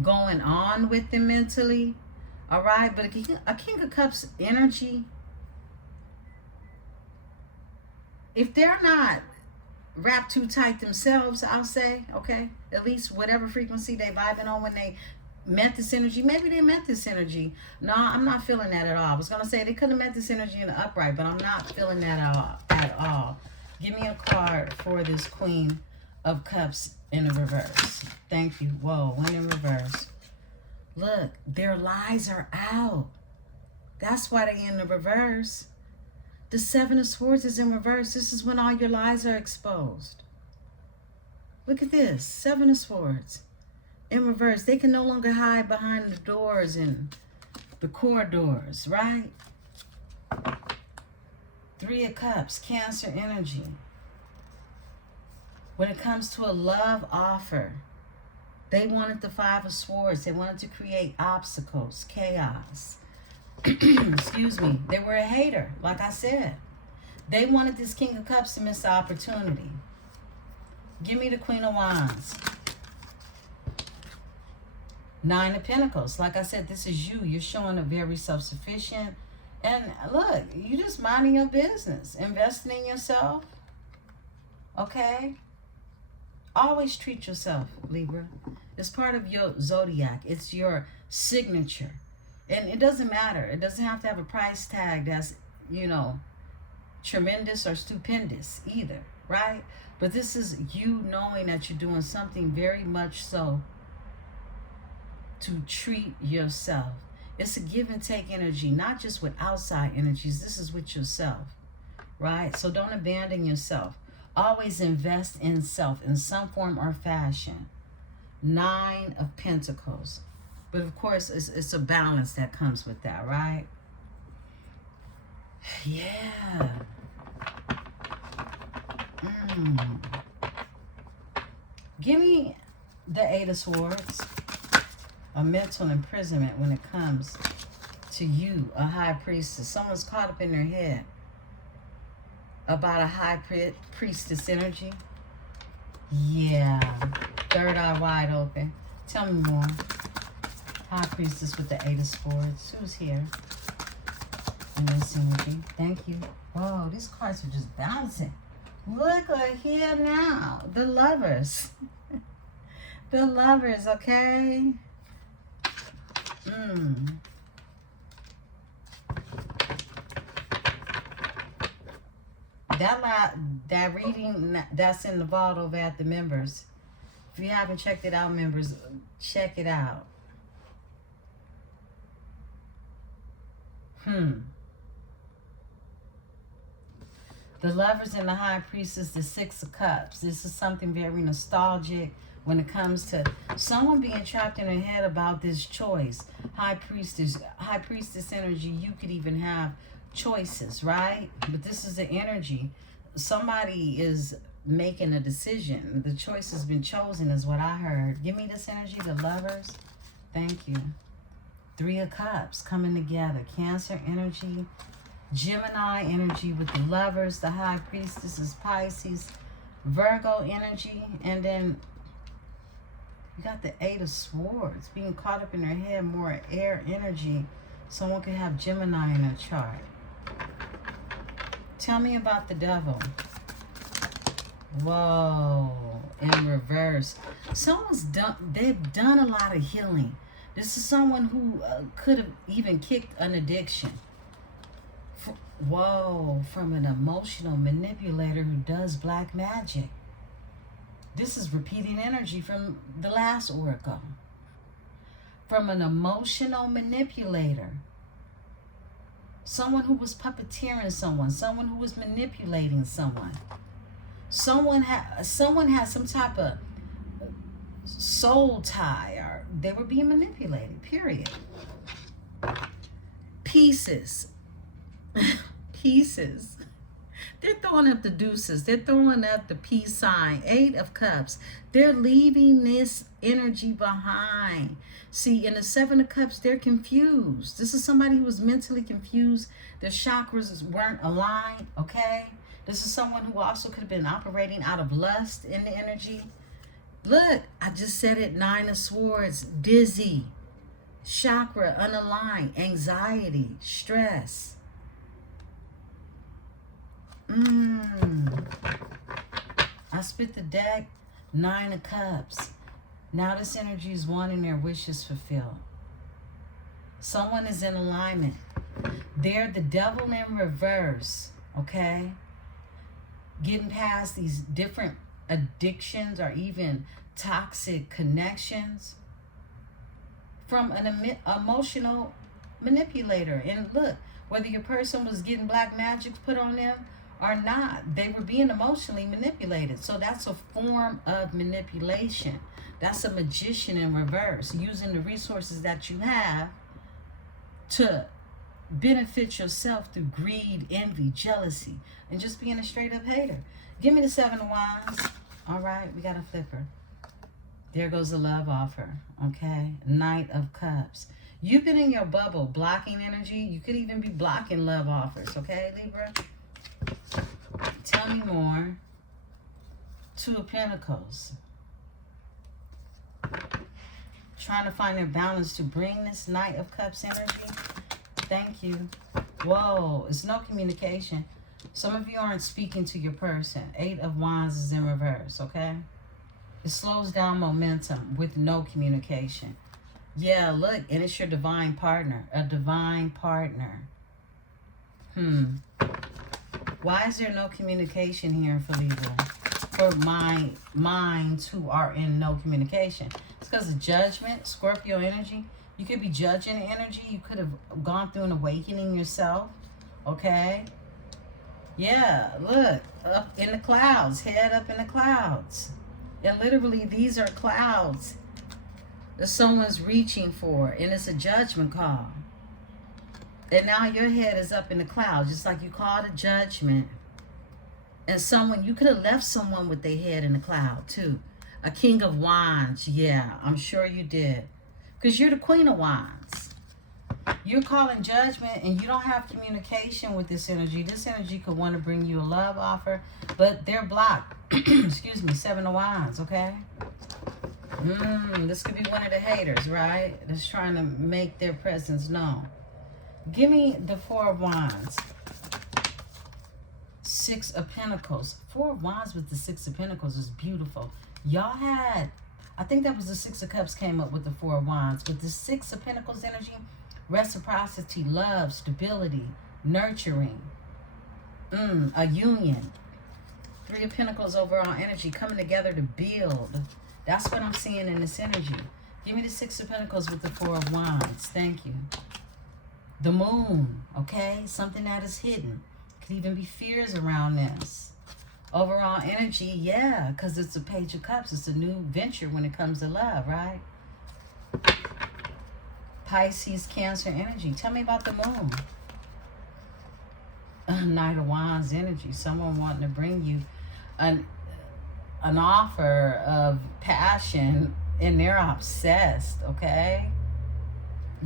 going on with them mentally. All right? But a King of Cups energy, if they're not wrapped too tight themselves, I'll say, okay, at least whatever frequency they vibing on when they met this energy, maybe they met this energy. No, I'm not feeling that at all. I was going to say they could have met this energy in the upright, but I'm not feeling that at all. Give me a card for this Queen of Cups in the reverse. Thank you. Whoa, went in reverse. Look, their lies are out. That's why they in the reverse. The 7 of Swords is in reverse. This is when all your lies are exposed. Look at this. 7 of Swords. In reverse. They can no longer hide behind the doors and the corridors, right? 3 of Cups. Cancer energy. When it comes to a love offer, they wanted the 5 of Swords. They wanted to create obstacles, chaos. Excuse me. They were a hater, like I said. They wanted this King of Cups to miss the opportunity. Give me the Queen of Wands. 9 of Pentacles. Like I said, this is you. You're showing up very self-sufficient. And look, you just minding your business. Investing in yourself. Okay? Always treat yourself, Libra. It's part of your zodiac. It's your signature. And it doesn't matter. It doesn't have to have a price tag that's, you know, tremendous or stupendous either, right? But this is you knowing that you're doing something very much so to treat yourself. It's a give and take energy, not just with outside energies. This is with yourself, right? So don't abandon yourself. Always invest in self in some form or fashion. 9 of Pentacles. But of course, it's a balance that comes with that, right? Yeah. Give me the 8 of Swords. A mental imprisonment when it comes to you, a high priestess. Someone's caught up in their head about a high priestess energy. Yeah. Third eye wide open. Tell me more. High priestess with the 8 of Swords. Who's here in this energy? Thank you. Oh, these cards are just bouncing. Look here now. The Lovers. The Lovers, okay? That reading that's in the vault over at the members. If you haven't checked it out, members, check it out. The Lovers and the High Priestess, the 6 of Cups. This is something very nostalgic when it comes to someone being trapped in their head about this choice. High Priestess energy, you could even have choices, right? But this is the energy. Somebody is making a decision. The choice has been chosen is what I heard. Give me this energy, the Lovers. Thank you. 3 of Cups coming together. Cancer energy. Gemini energy with the Lovers. The High Priestess is Pisces. Virgo energy. And then you got the 8 of Swords. Being caught up in their head. More air energy. Someone could have Gemini in their chart. Tell me about the Devil. Whoa. In reverse. They've done a lot of healing. This is someone who could have even kicked an addiction. From an emotional manipulator who does black magic. This is repeating energy from the last oracle. From an emotional manipulator. Someone who was puppeteering someone who was manipulating someone. Someone had some type of soul tie, or they were being manipulated, period. Pieces. Pieces. They're throwing up the deuces. They're throwing up the peace sign. 8 of Cups. They're leaving this energy behind. See, in the 7 of Cups, they're confused. This is somebody who was mentally confused. Their chakras weren't aligned, okay? This is someone who also could have been operating out of lust in the energy. Look, I just said it. 9 of Swords. Dizzy. Chakra unaligned. Anxiety. Stress. I spit the deck. 9 of Cups. Now this energy is wanting their wishes fulfilled. Someone is in alignment. They're the Devil in reverse, okay? Getting past these different addictions or even toxic connections from an emotional manipulator. And look, whether your person was getting black magic put on them are not. They were being emotionally manipulated. So that's a form of manipulation. That's a magician in reverse, using the resources that you have to benefit yourself through greed, envy, jealousy, and just being a straight up hater. Give me the 7 of Wands. All right, we got a flipper. There goes the love offer. Okay, Knight of Cups. You've been in your bubble blocking energy. You could even be blocking love offers. Okay, Libra? Tell me more. 2 of Pentacles. Trying to find their balance to bring this Knight of Cups energy. Thank you. Whoa, it's no communication. Some of you aren't speaking to your person. 8 of Wands is in reverse, okay? It slows down momentum with no communication. Yeah, look, and it's your divine partner. A divine partner. Why is there no communication here for Libra? For my minds who are in no communication. It's because of judgment, Scorpio energy. You could be judging energy. You could have gone through an awakening yourself. Okay? Yeah, look. Up in the clouds. Head up in the clouds. And literally, these are clouds that someone's reaching for. And it's a judgment call. And now your head is up in the clouds. Just like you called a judgment. And someone, you could have left someone with their head in the cloud too. A King of Wands. Yeah, I'm sure you did. Because you're the Queen of Wands. You're calling judgment and you don't have communication with this energy. This energy could want to bring you a love offer, but they're blocked. Excuse me, 7 of Wands, okay? This could be one of the haters, right? That's trying to make their presence known. Give me the 4 of Wands. 6 of Pentacles. 4 of Wands with the 6 of Pentacles is beautiful. Y'all had, I think that was the 6 of Cups came up with the 4 of Wands. With the 6 of Pentacles energy, reciprocity, love, stability, nurturing, a union. 3 of Pentacles overall energy, coming together to build. That's what I'm seeing in this energy. Give me the 6 of Pentacles with the 4 of Wands. Thank you. The moon, okay? Something that is hidden. Could even be fears around this. Overall energy, yeah, because it's a Page of Cups. It's a new venture when it comes to love, right? Pisces, Cancer energy. Tell me about the moon. Knight of Wands energy. Someone wanting to bring you an offer of passion and they're obsessed, okay?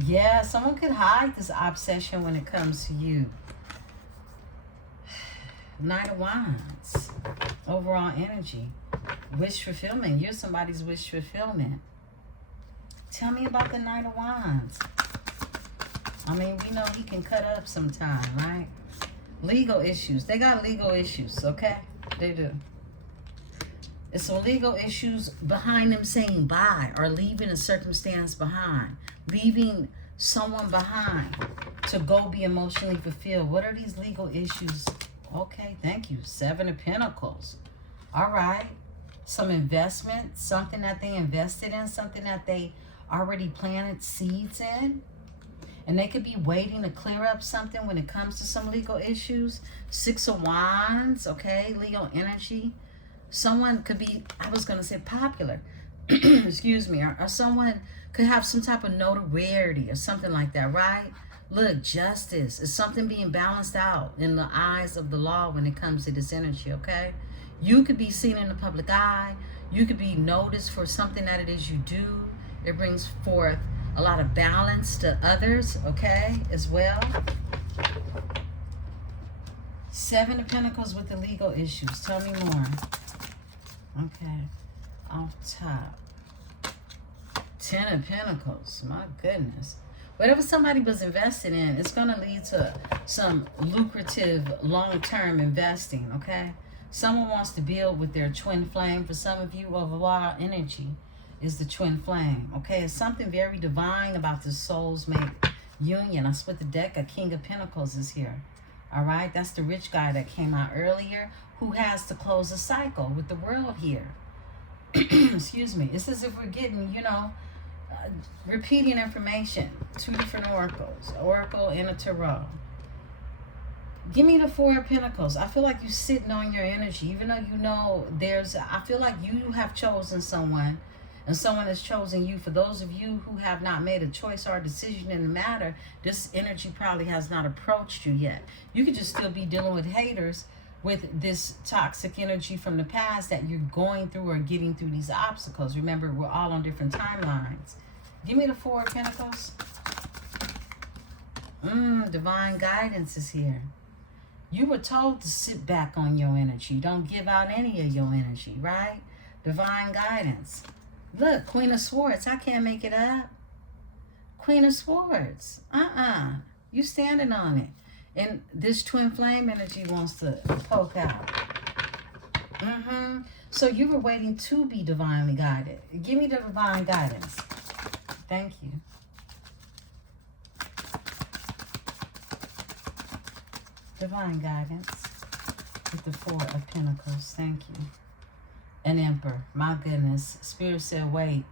Yeah, someone could hide this obsession when it comes to you. Knight of Wands. Overall energy. Wish fulfillment. You're somebody's wish fulfillment. Tell me about the Knight of Wands. I mean, we know he can cut up sometime, right? Legal issues. They got legal issues, okay? They do. It's some legal issues behind them saying bye or leaving a circumstance behind. Leaving someone behind to go be emotionally fulfilled. What are these legal issues? Okay, thank you. 7 of Pentacles. All right. Some investment, something that they invested in, something that they already planted seeds in. And they could be waiting to clear up something when it comes to some legal issues. 6 of Wands, okay, Leo energy. Someone could be, I was going to say popular, excuse me, or someone could have some type of notoriety or something like that, right? Look, justice is something being balanced out in the eyes of the law when it comes to this energy, okay? You could be seen in the public eye. You could be noticed for something that it is you do. It brings forth a lot of balance to others, okay, as well. 7 of Pentacles with the legal issues. Tell me more. Okay, off top. 10 of Pentacles, my goodness. Whatever somebody was invested in, it's going to lead to some lucrative long-term investing, okay? Someone wants to build with their twin flame. For some of you, overall energy is the twin flame, okay? It's something very divine about this soul's mate union. I split the deck. A King of Pentacles is here, all right? That's the rich guy that came out earlier who has to close a cycle with the world here. Excuse me. It's as if we're getting, you know, repeating information. 2 different oracles, Oracle and a Tarot. Give me the Four of Pentacles. I feel like you're sitting on your energy, even though you know I feel like you have chosen someone and someone has chosen you. For those of you who have not made a choice or a decision in the matter, this energy probably has not approached you yet. You could just still be dealing with haters with this toxic energy from the past that you're going through or getting through these obstacles. Remember, we're all on different timelines. Give me the Four of Pentacles. Divine guidance is here. You were told to sit back on your energy. Don't give out any of your energy, right? Divine guidance. Look, Queen of Swords. I can't make it up. Queen of Swords. You standing on it. And this twin flame energy wants to poke out. So you were waiting to be divinely guided. Give me the divine guidance. Thank you. Divine guidance with the Four of Pentacles. Thank you. An Emperor. My goodness. Spirit said, wait.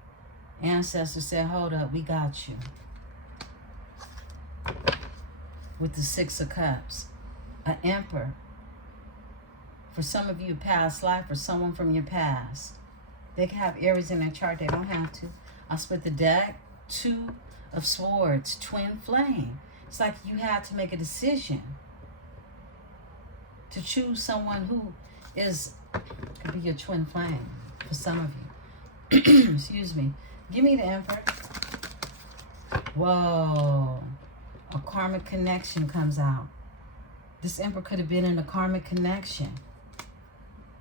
Ancestors said, hold up. We got you. With the Six of Cups. An Emperor. For some of you, past life or someone from your past. They can have Aries in their chart. They don't have to. I split the deck. Two of Swords. Twin flame. It's like you had to make a decision to choose someone who could be your twin flame for some of you. Excuse me. Give me the Emperor. Whoa. A karmic connection comes out. This Emperor could have been in a karmic connection.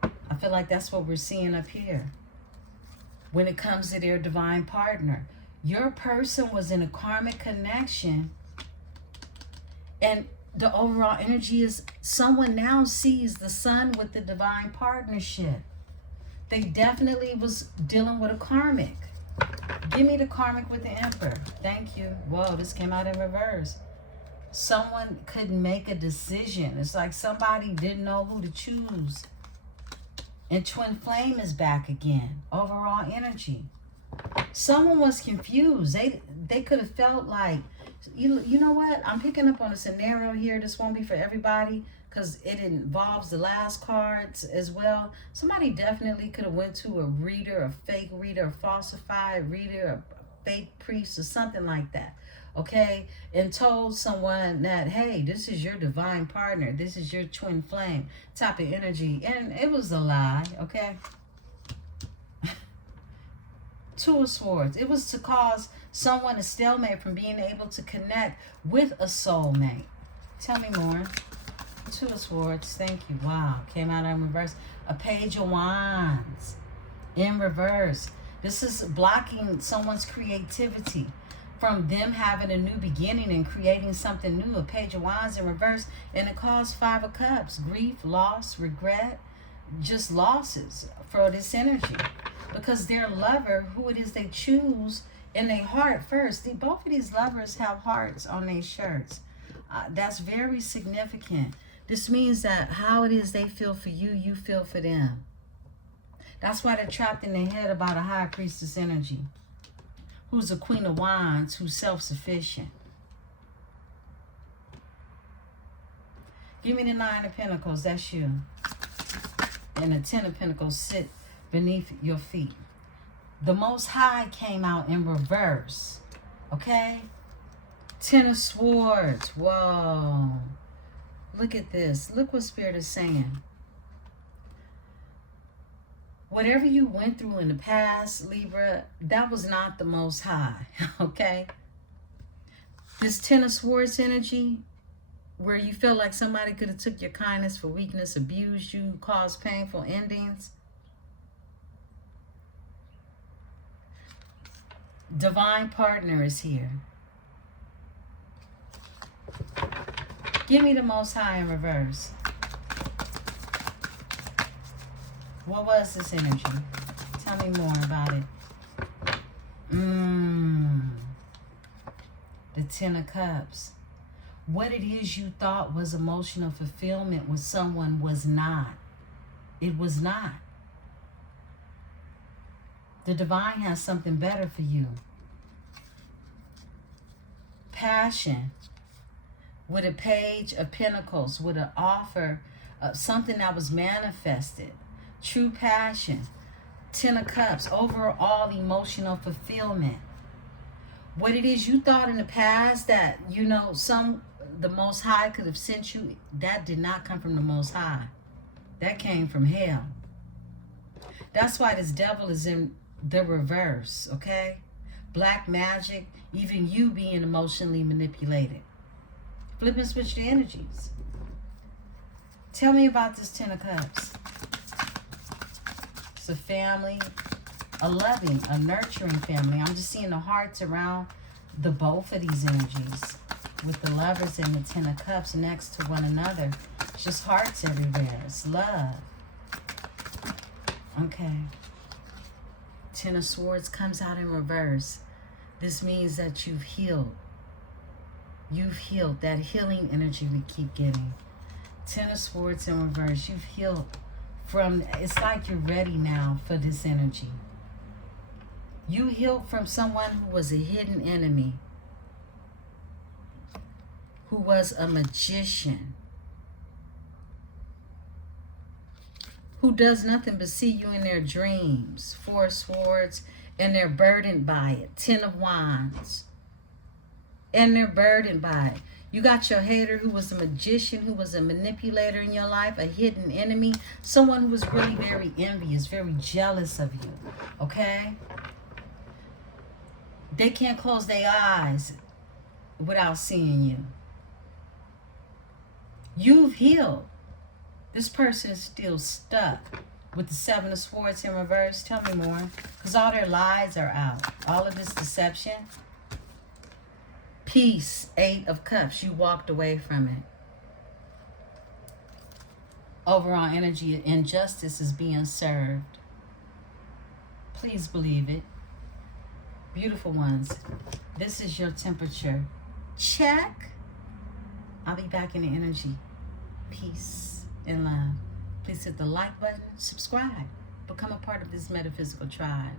I feel like that's what we're seeing up here. When it comes to their divine partner. Your person was in a karmic connection, and the overall energy is someone now sees the sun with the divine partnership. They definitely was dealing with a karmic. Give me the karmic with the Emperor. Thank you. Whoa, this came out in reverse. Someone couldn't make a decision. It's like somebody didn't know who to choose. And twin flame is back again. Overall energy. Someone was confused. They could have felt like, you know what? I'm picking up on a scenario here. This won't be for everybody because it involves the last cards as well. Somebody definitely could have went to a reader, a fake reader, a falsified reader, a fake priest or something like that. Okay? And told someone that, hey, this is your divine partner. This is your twin flame type of energy. And it was a lie. Okay? Two of Swords. It was to cause someone a stalemate from being able to connect with a soulmate. Tell me more. Two of Swords. Thank you. Wow. Came out in reverse. A Page of Wands. In reverse. This is blocking someone's creativity from them having a new beginning and creating something new. A Page of Wands in reverse. And it caused Five of Cups. Grief, loss, regret. Just losses for this energy. Because their lover, who it is they choose in their heart first. Both of these lovers have hearts on their shirts. That's very significant. This means that how it is they feel for you, you feel for them. That's why they're trapped in their head about a High Priestess energy. Who's a Queen of Wands, who's self-sufficient. Give me the Nine of Pentacles, that's you. And the Ten of Pentacles sit beneath your feet. The Most High came out in reverse. Okay? Ten of Swords. Whoa. Look at this. Look what Spirit is saying. Whatever you went through in the past, Libra, that was not the Most High. Okay? This Ten of Swords energy, where you feel like somebody could have took your kindness for weakness, abused you, caused painful endings. Divine partner is here. Give me the Most High in reverse. What was this energy? Tell me more about it. The Ten of Cups. What it is you thought was emotional fulfillment with someone was not. It was not. The divine has something better for you. Passion. with a Page of Pentacles, with an offer, something that was manifested, true passion, 10 of Cups, overall emotional fulfillment. What it is you thought in the past that, you know, the Most High could have sent you, that did not come from the Most High. That came from hell. That's why this devil is in the reverse, okay? Black magic, even you being emotionally manipulated. Flip and switch the energies. Tell me about this 10 of Cups. It's a family, a loving, a nurturing family. I'm just seeing the hearts around the both of these energies, with the Lovers and the 10 of Cups next to one another. It's just hearts everywhere. It's love. Okay. 10 of Swords comes out in reverse. This means that you've healed. You've healed. That healing energy we keep getting. 10 of Swords in reverse. You've healed from, it's like you're ready now for this energy. You healed from someone who was a hidden enemy, who was a magician, who does nothing but see you in their dreams. 4 of Swords, and they're burdened by it. 10 of Wands, and they're burdened by it. You got your hater who was a magician, who was a manipulator in your life, a hidden enemy, someone who was really very envious, very jealous of you, okay? They can't close their eyes without seeing you. You've healed. This person is still stuck with the 7 of Swords in reverse. Tell me more, because all their lies are out. All of this deception. Peace, 8 of Cups. You walked away from it. Overall energy, injustice is being served. Please believe it. Beautiful ones, this is your temperature check. I'll be back in the energy. Peace and love. Please hit the like button, subscribe, become a part of this metaphysical tribe.